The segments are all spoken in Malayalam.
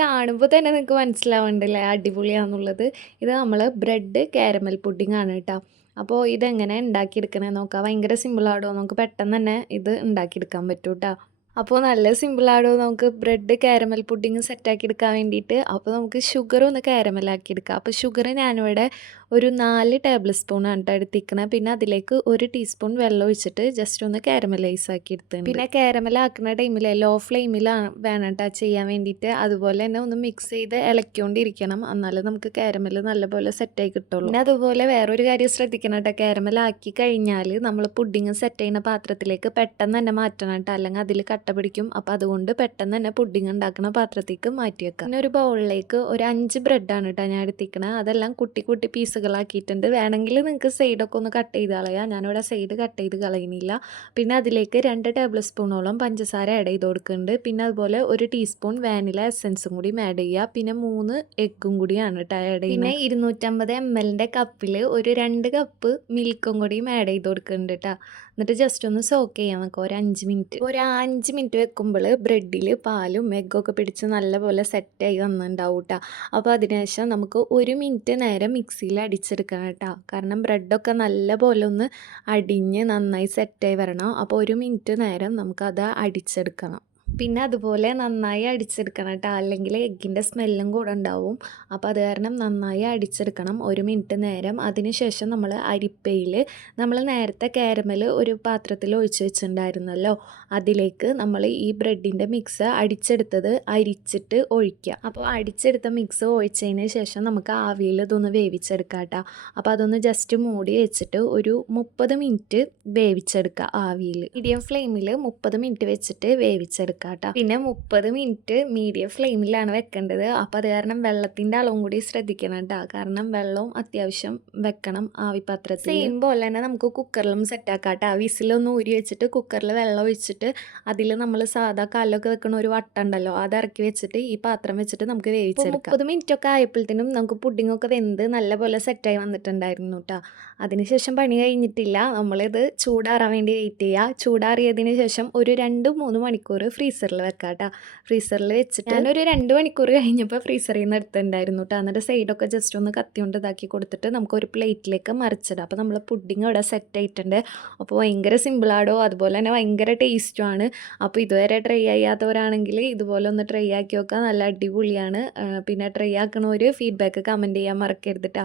കാണുമ്പോൾ തന്നെ നിങ്ങൾക്ക് മനസ്സിലാവുന്നുണ്ടല്ലേ അടിപൊളിയാണെന്നുള്ളത് ഇത് നമ്മൾ ബ്രെഡ് കാരമൽ പുഡിംഗ് ആണ് കേട്ടോ അപ്പോൾ ഇതെങ്ങനെ ഉണ്ടാക്കിയെടുക്കണേ നോക്കാം. ഭയങ്കര സിമ്പിളാടോ നമുക്ക് പെട്ടെന്ന് തന്നെ ഇത് ഉണ്ടാക്കിയെടുക്കാൻ പറ്റും കേട്ടോ അപ്പോൾ നല്ല സിമ്പിളാടോ നമുക്ക് ബ്രെഡ് കാരമൽ പുഡിങ് സെറ്റാക്കി എടുക്കാൻ വേണ്ടിയിട്ട്. അപ്പോൾ നമുക്ക് ഷുഗർ ഒന്ന് കാരമലാക്കി എടുക്കാം. അപ്പോൾ ഷുഗർ ഞാനിവിടെ ഒരു നാല് ടേബിൾ സ്പൂണാണ് കേട്ടോ എടുത്തിരിക്കണത് പിന്നെ അതിലേക്ക് ഒരു ടീസ്പൂൺ വെള്ളം ഒഴിച്ചിട്ട് ജസ്റ്റ് ഒന്ന് കാരമലൈസ് ആക്കി എടുത്തു പിന്നെ കാരമലാക്കുന്ന ടൈമിൽ ലോ ഫ്ലെയിമിലാണ് വേണം കേട്ടോ ചെയ്യാൻ വേണ്ടിയിട്ട്. അതുപോലെ തന്നെ ഒന്ന് മിക്സ് ചെയ്ത് ഇളക്കിക്കൊണ്ടിരിക്കണം. എന്നാലും നമുക്ക് കാരമൽ നല്ലപോലെ സെറ്റായി കിട്ടുള്ളൂ. പിന്നെ അതുപോലെ വേറൊരു കാര്യം ശ്രദ്ധിക്കണം കേട്ടോ കാരമലാക്കി കഴിഞ്ഞാൽ നമ്മൾ പുഡിങ് സെറ്റ് ചെയ്യുന്ന പാത്രത്തിലേക്ക് പെട്ടെന്ന് തന്നെ മാറ്റണം കേട്ടോ അല്ലെങ്കിൽ അതിൽ കട്ട പിടിക്കും. അപ്പോൾ അതുകൊണ്ട് പെട്ടെന്ന് തന്നെ പുഡിങ് ഉണ്ടാക്കുന്ന പാത്രത്തേക്ക് മാറ്റി വെക്കാം. പിന്നെ ഒരു ബൗളിലേക്ക് ഒരു അഞ്ച് ബ്രെഡാണ് കേട്ടോ ഞാൻ എടുത്തിരിക്കണത് അതെല്ലാം കുട്ടി കുട്ടി പീസുകളാക്കിയിട്ടുണ്ട് വേണമെങ്കിൽ നിങ്ങൾക്ക് സൈഡൊക്കെ ഒന്ന് കട്ട് ചെയ്ത് കളയാം. ഞാനിവിടെ സൈഡ് കട്ട് ചെയ്ത് കളയുന്നില്ല. പിന്നെ അതിലേക്ക് രണ്ട് ടേബിൾ സ്പൂണോളം പഞ്ചസാര ആഡ് ചെയ്ത് കൊടുക്കുന്നുണ്ട്. പിന്നെ അതുപോലെ ഒരു ടീസ്പൂൺ വാനില എസൻസും കൂടി ആഡ് ചെയ്യുക. പിന്നെ മൂന്ന് എഗ്ഗും കൂടിയാണ് കേട്ടോ ആഡ് ചെയ്യുന്നത്. പിന്നെ ഇരുന്നൂറ്റമ്പത് എം എല്ലിന്റെ കപ്പിൽ ഒരു രണ്ട് കപ്പ് മിൽക്കും കൂടിയും ആഡ് ചെയ്ത് കൊടുക്കുന്നുണ്ട് കേട്ടോ എന്നിട്ട് ജസ്റ്റ് ഒന്ന് സോക്ക് ചെയ്യാൻ വെക്കുക ഒരു അഞ്ച് മിനിറ്റ് ഒരു അഞ്ച് മിനിറ്റ് വെക്കുമ്പോൾ ബ്രെഡിൽ പാലും എഗ്ഗൊക്കെ പിടിച്ച് നല്ലപോലെ സെറ്റായി വന്നിട്ടുണ്ടാവും കേട്ടോ അപ്പോൾ അതിനുശേഷം നമുക്ക് ഒരു മിനിറ്റ് നേരം മിക്സിയിൽ അടിച്ചെടുക്കണം കേട്ടോ. കാരണം ബ്രെഡൊക്കെ നല്ലപോലെ ഒന്ന് അടിഞ്ഞ് നന്നായി സെറ്റായി വരണം. അപ്പോൾ ഒരു മിനിറ്റ് നേരം നമുക്കത് അടിച്ചെടുക്കണം. പിന്നെ അതുപോലെ നന്നായി അടിച്ചെടുക്കണം കേട്ടോ. അല്ലെങ്കിൽ എഗ്ഗിന്റെ സ്മെല്ലും കൂടെ ഉണ്ടാവും. അപ്പോൾ അത് കാരണം നന്നായി അടിച്ചെടുക്കണം ഒരു മിനിറ്റ് നേരം. അതിനുശേഷം നമ്മൾ അരിപ്പയിൽ നമ്മൾ നേരത്തെ കാരമൽ ഒരു പാത്രത്തിൽ ഒഴിച്ചു വെച്ചിട്ടുണ്ടായിരുന്നല്ലോ. അതിലേക്ക് നമ്മൾ ഈ ബ്രെഡിന്റെ മിക്സ് അടിച്ചെടുത്തത് അരിച്ചിട്ട് ഒഴിക്കുക. അപ്പോൾ അടിച്ചെടുത്ത മിക്സ് ഒഴിച്ചതിന് ശേഷം നമുക്ക് ആവിയിൽ ഇതൊന്ന് വേവിച്ചെടുക്കാം കേട്ടോ. അപ്പോൾ അതൊന്ന് ജസ്റ്റ് മൂടി വെച്ചിട്ട് ഒരു മുപ്പത് മിനിറ്റ് വേവിച്ചെടുക്കുക ആവിയിൽ. മീഡിയം ഫ്ലെയിമിൽ മുപ്പത് മിനിറ്റ് വെച്ചിട്ട് വേവിച്ചെടുക്കുക. കേട്ടോ. പിന്നെ മുപ്പത് മിനിറ്റ് മീഡിയം ഫ്ലെയിമിലാണ് വെക്കേണ്ടത്. അപ്പോൾ അത് കാരണം വെള്ളത്തിന്റെ അളവും കൂടി ശ്രദ്ധിക്കണം കേട്ടോ. കാരണം വെള്ളവും അത്യാവശ്യം വെക്കണം ആവിപാത്രത്തിൽ. സെയിം പോലെ തന്നെ നമുക്ക് കുക്കറിലും സെറ്റാക്കാം കേട്ടോ. വിസിലൊന്ന് ഊരി വെച്ചിട്ട് കുക്കറിൽ വെള്ളം ഒഴിച്ചിട്ട് അതിൽ നമ്മൾ സാധാ കാലൊക്കെ വെക്കണ ഒരു വട്ടം ഉണ്ടല്ലോ അത് ഇറക്കി വെച്ചിട്ട് ഈ പാത്രം വെച്ചിട്ട് നമുക്ക് വേവിച്ചെടുക്കാം. മുപ്പത് മിനിറ്റ് ഒക്കെ ആയപ്പോഴത്തേനും നമുക്ക് പുഡിംഗ് ഒക്കെ വെന്ത് നല്ലപോലെ സെറ്റായി വന്നിട്ടുണ്ടായിരുന്നു കേട്ടോ. അതിനുശേഷം പണി കഴിഞ്ഞിട്ടില്ല. നമ്മളിത് ചൂടാറാൻ വേണ്ടി വെയിറ്റ് ചെയ്യുക ചൂടാറിയതിന് ശേഷം ഒരു രണ്ട് മൂന്ന് മണിക്കൂർ ഫ്രീസറിൽ വെക്കാം കേട്ടോ ഫ്രീസറിൽ വെച്ചിട്ട് ഞാനൊരു രണ്ട് മണിക്കൂർ കഴിഞ്ഞപ്പോൾ ഫ്രീസറിൽ നിന്ന് എടുത്തിട്ടുണ്ടായിരുന്നു കേട്ടോ എന്നിട്ട് സൈഡൊക്കെ ജസ്റ്റ് ഒന്ന് കത്തി കൊണ്ട് ഇതാക്കി കൊടുത്തിട്ട് നമുക്ക് ഒരു പ്ലേറ്റിലേക്ക് മറിച്ചിടാം. അപ്പോൾ നമ്മൾ പുഡിങ് അവിടെ സെറ്റ് ആയിട്ടുണ്ട്. അപ്പോൾ ഭയങ്കര സിമ്പിളാടോ അതുപോലെ തന്നെ ഭയങ്കര ടേസ്റ്റുമാണ് അപ്പോൾ ഇതുവരെ ട്രൈ ചെയ്യാത്തവരാണെങ്കിൽ ഇതുപോലെ ഒന്ന് ട്രൈ ആക്കി നോക്കുക നല്ല അടിപൊളിയാണ്. പിന്നെ ട്രൈ ആക്കണവർ ഫീഡ്ബാക്ക് കമന്റ് ചെയ്യാൻ മറക്കരുത് ട്ടോ.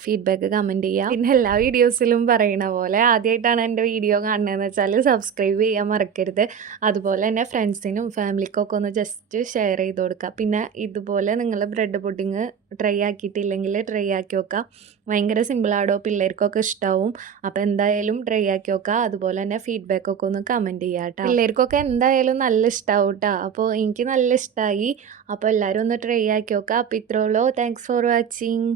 ഫീഡ്ബാക്ക് കമന്റ് ചെയ്യുക പിന്നെ എല്ലാ വീഡിയോസിലും പറയുന്ന പോലെ ആദ്യമായിട്ടാണ് എന്റെ വീഡിയോ കാണുന്നതെന്ന് വെച്ചാൽ സബ്സ്ക്രൈബ് ചെയ്യാൻ മറക്കരുത്. അതുപോലെ തന്നെ ഫ്രണ്ട്സിനും ഫാമിലിക്കൊക്കെ ഒന്ന് ജസ്റ്റ് ഷെയർ ചെയ്ത് കൊടുക്കുക പിന്നെ ഇതുപോലെ നിങ്ങൾ ബ്രെഡ് പുഡിങ് ട്രൈ ആക്കിയിട്ടില്ലെങ്കിൽ ട്രൈ ആക്കി നോക്കുക ഭയങ്കര സിമ്പിളാടോ പിള്ളേർക്കൊക്കെ ഇഷ്ടമാവും അപ്പോൾ എന്തായാലും ട്രൈ ആക്കി നോക്കുക അതുപോലെ തന്നെ ഫീഡ്ബാക്കൊക്കെ ഒന്ന് കമന്റ് ചെയ്യുക കേട്ടോ പിള്ളേർക്കൊക്കെ എന്തായാലും നല്ല ഇഷ്ടമാവും കേട്ടോ അപ്പോൾ എനിക്ക് നല്ല ഇഷ്ടമായി അപ്പോൾ എല്ലാവരും ഒന്ന് ട്രൈ ആക്കി നോക്കുക അപ്പോൾ ഇത്രയുള്ളൂ താങ്ക്സ് ഫോർ വാച്ചിങ്